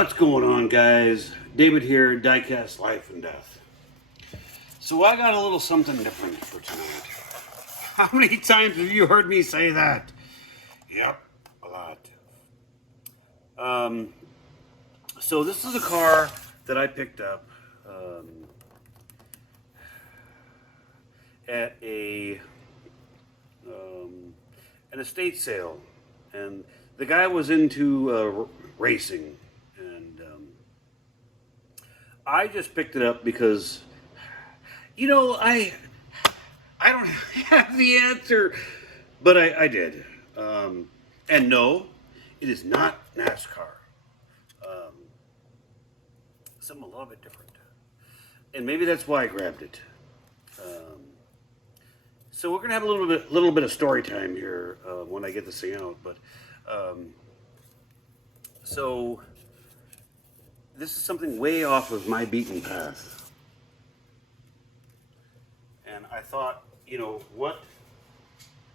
What's going on, guys? David here, Diecast Life and Death. So I got a little something different for tonight. How many times have you heard me say that? Yep, a lot. So this is a car that I picked up at an estate sale, and the guy was into racing, and I just picked it up because, I don't have the answer, but I did. And no, it is not NASCAR. Something a little bit different, and maybe that's why I grabbed it. So we're gonna have a little bit of story time here when I get this thing out. But so this is something way off of my beaten path, and I thought, what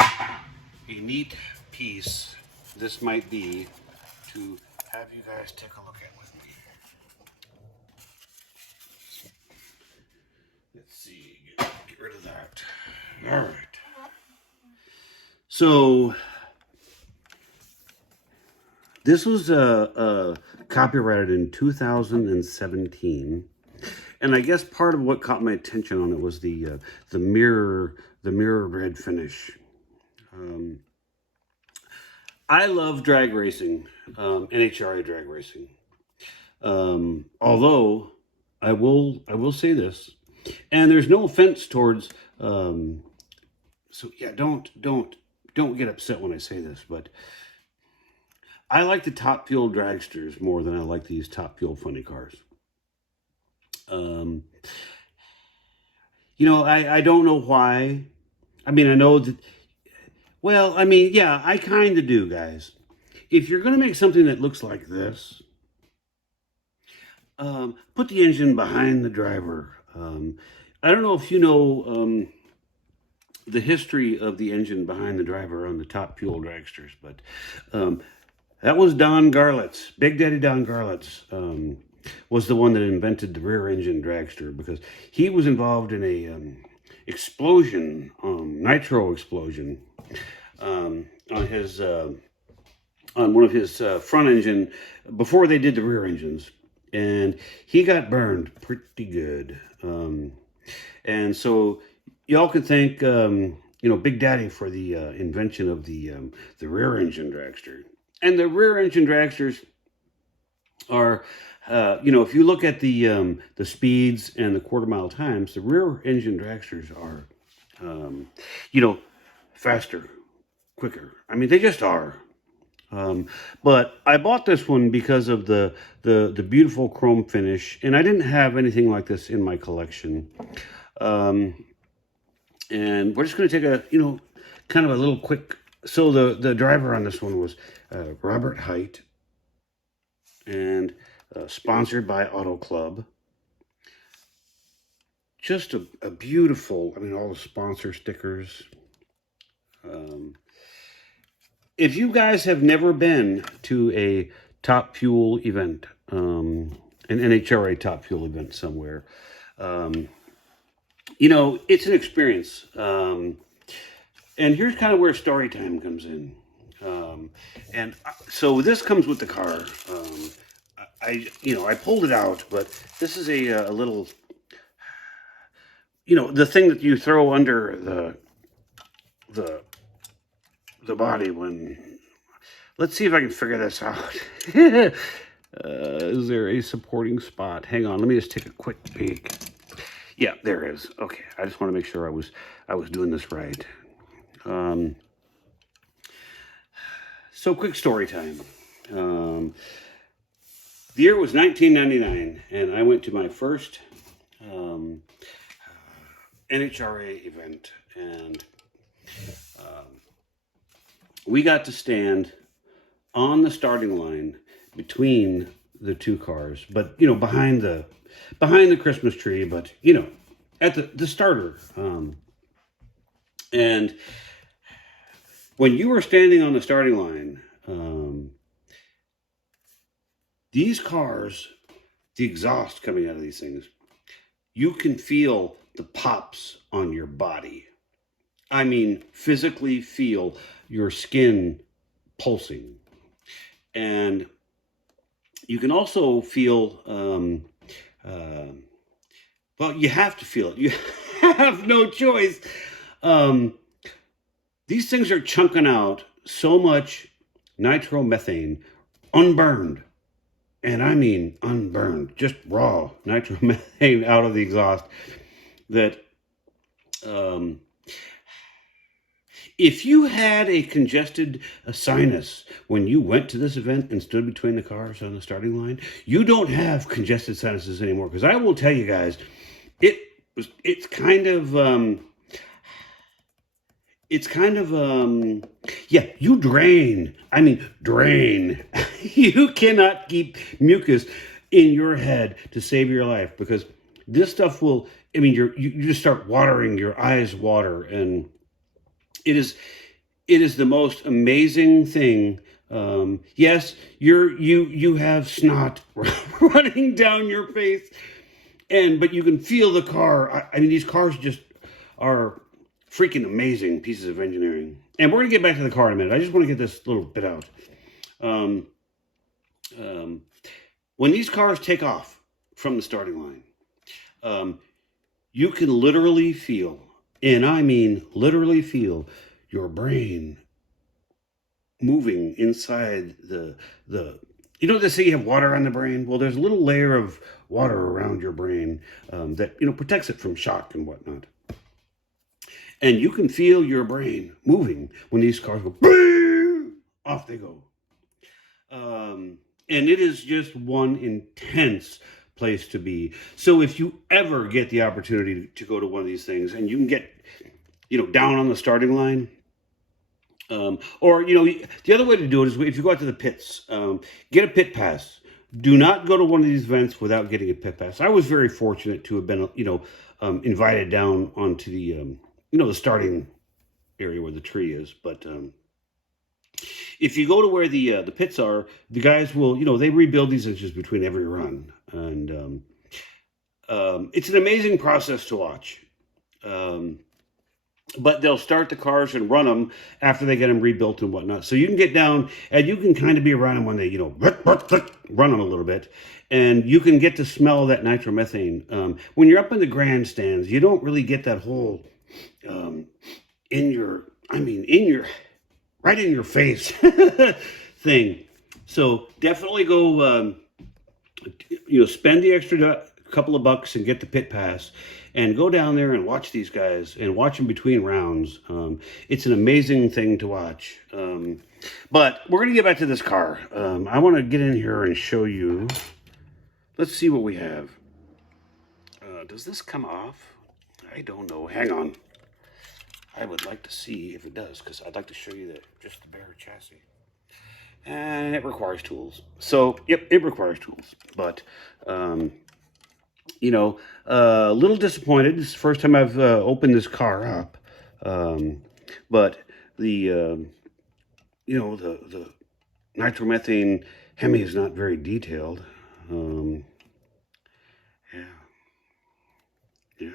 a neat piece this might be to have you guys take a look at with me. Let's see, get rid of that. All right. So this was copyrighted in 2017, and I guess part of what caught my attention on it was the mirror red finish. I love drag racing, NHRA drag racing. Although I will say this, and there's no offense towards. So yeah, don't get upset when I say this, but I like the Top Fuel dragsters more than I like these Top Fuel funny cars. I don't know why. I mean, I know that. Well, I mean, yeah, I kind of do, guys. If you're going to make something that looks like this, put the engine behind the driver. I don't know if you know the history of the engine behind the driver on the Top Fuel dragsters, but that was Don Garlitz. Big Daddy Don Garlitz was the one that invented the rear engine dragster, because he was involved in a explosion, nitro explosion, on one of his front engine before they did the rear engines, and he got burned pretty good. And so y'all can thank Big Daddy for the invention of the rear engine dragster. And the rear engine dragsters are, if you look at the speeds and the quarter mile times, the rear engine dragsters are, faster, quicker. I mean, they just are. But I bought this one because of the beautiful chrome finish, and I didn't have anything like this in my collection. And we're just going to take a, kind of a little quick. So the driver on this one was Robert Height, and sponsored by Auto Club. Just a beautiful, all the sponsor stickers. If you guys have never been to a Top Fuel event, an NHRA Top Fuel event somewhere, it's an experience. And here's kind of where story time comes in. So this comes with the car. I pulled it out, but this is a little, the thing that you throw under the body when. Let's see if I can figure this out. Is there a supporting spot? Hang on, let me just take a quick peek. Yeah, there is. Okay, I just want to make sure I was doing this right. So quick story time. The year was 1999, and I went to my first NHRA event, and we got to stand on the starting line between the two cars, but behind the Christmas tree, but at the starter. And when you were standing on the starting line, These cars, the exhaust coming out of these things, you can feel the pops on your body. I mean, physically feel your skin pulsing. And you can also feel, well, you have to feel it. You have no choice. These things are chunking out so much nitromethane unburned. And I mean unburned, just raw nitromethane out of the exhaust that if you had a congested sinus when you went to this event and stood between the cars on the starting line, you don't have congested sinuses anymore. Because I will tell you guys, it's kind of yeah, you drain. I mean, drain. You cannot keep mucus in your head to save your life, because this stuff will, I mean, you just start watering, your eyes water, and it is the most amazing thing. Yes, you have snot running down your face, but you can feel the car. I mean, these cars just are freaking amazing pieces of engineering. And we're going to get back to the car in a minute. I just want to get this little bit out. When these cars take off from the starting line, you can literally feel, and I mean literally feel, your brain moving inside the you know, they say you have water on the brain. Well, there's a little layer of water around your brain that, you know, protects it from shock and whatnot. And you can feel your brain moving when these cars go, boom, off they go. And it is just one intense place to be. So if you ever get the opportunity to go to one of these things, and you can get, you know, down on the starting line, or, you know, the other way to do it is if you go out to the pits, get a pit pass. Do not go to one of these events without getting a pit pass. I was very fortunate to have been, you know, invited down onto the, you know, the starting area where the tree is. But if you go to where the pits are, the guys will, you know, they rebuild these engines between every run, and it's an amazing process to watch. But they'll start the cars and run them after they get them rebuilt and whatnot. So you can get down and you can kind of be around them when they, you know, run them a little bit. And you can get to smell that nitromethane. When you're up in the grandstands, you don't really get that whole right in your face thing. So definitely go, you know, spend the extra couple of bucks and get the pit pass, and go down there and watch these guys and watch them between rounds. It's an amazing thing to watch. But we're going to get back to this car. I want to get in here and show you. Let's see what we have. Does this come off? I don't know. Hang on. I would like to see if it does, because I'd like to show you just the bare chassis. And it requires tools. So, yep, it requires tools. But, you know, a little disappointed. This is the first time I've opened this car up. But the, you know, the nitromethane Hemi is not very detailed. Yeah.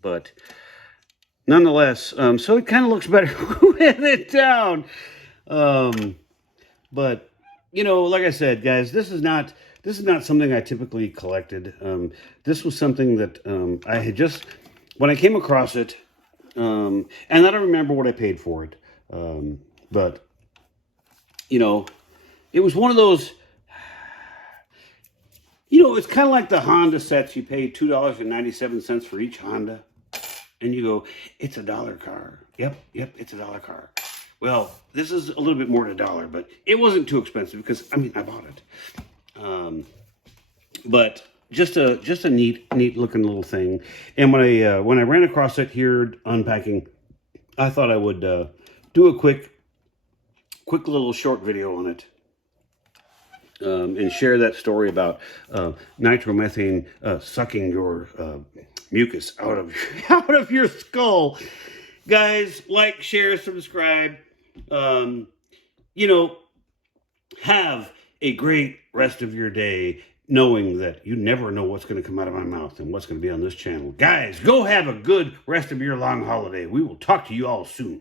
But nonetheless, so it kind of looks better with it down. But, you know, like I said, guys, this is not something I typically collected. This was something that I had just, when I came across it, and I don't remember what I paid for it, but, you know, it was one of those, you know, it's kind of like the Honda sets. You pay $2.97 for each Honda, and you go, it's $1 car. Yep, it's $1 car. Well, this is a little bit more than $1, but it wasn't too expensive because, I mean, I bought it. But just a neat looking little thing. And when I ran across it here unpacking, I thought I would do a quick little short video on it, and share that story about nitromethane sucking your mucus out of your skull. Guys, like, share, subscribe. You know, have a great rest of your day, knowing that you never know what's going to come out of my mouth and what's going to be on this channel. Guys, go have a good rest of your long holiday. We will talk to you all soon.